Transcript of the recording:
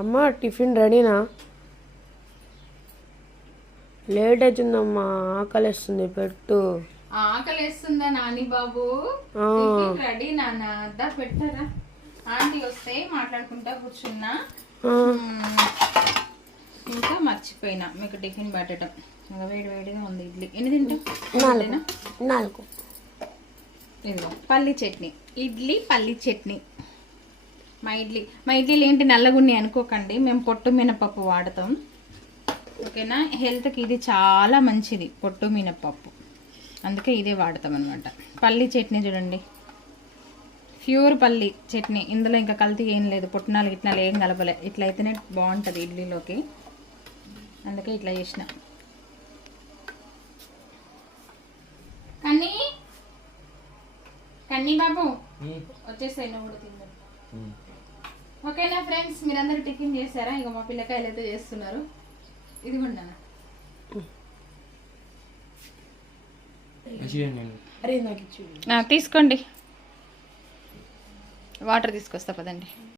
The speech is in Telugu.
అమ్మ టిఫిన్ రెడీనా? లేట్ అవుతుందమ్మా, ఆకలిస్తుంది, పెట్టు. ఆకలిస్తుందా నాని బాబు? రెడీ నాన్న, అద్దా పెట్టరా. ఆంటీ వస్తే మాట్లాడుకుంటా కూర్చున్నా. ఇంకా మర్చిపోయినా మీకు టిఫిన్ పెట్టడం. వేడి వేడిగా ఉంది ఇడ్లీ. ఎన్ని తింటాం? 4. ఇదిగో పల్లి చట్నీ, ఇడ్లీ పల్లి చట్నీ. మా ఇడ్లీలు ఏంటి నల్లగున్నాయి అనుకోకండి, మేము పొట్టు మినపప్పు వాడతాం. ఓకేనా? హెల్త్కి ఇది చాలా మంచిది పొట్టు మినపప్పు, అందుకే ఇదే వాడతాం అనమాట. పల్లి చట్నీ చూడండి, ప్యూర్ పల్లి చట్నీ. ఇందులో ఇంకా కల్తీ ఏం లేదు, పుట్నాలు గిట్నాలు ఏం కలపలే. ఇట్లా అయితేనే బాగుంటుంది ఇడ్లీలోకి, అందుకే ఇట్లా చేసిన. కన్నీ బాబు వచ్చేస్తాయి, నువ్వు కూడా తిందా. ఓకేనా ఫ్రెండ్స్, మీరందరూ టిఫిన్ చేశారా? ఇక మా పిల్లకాయలు అయితే చేస్తున్నారు. ఇదిగోండి అన్న, తీసుకోండి. వాటర్ తీసుకొస్తా పదండి.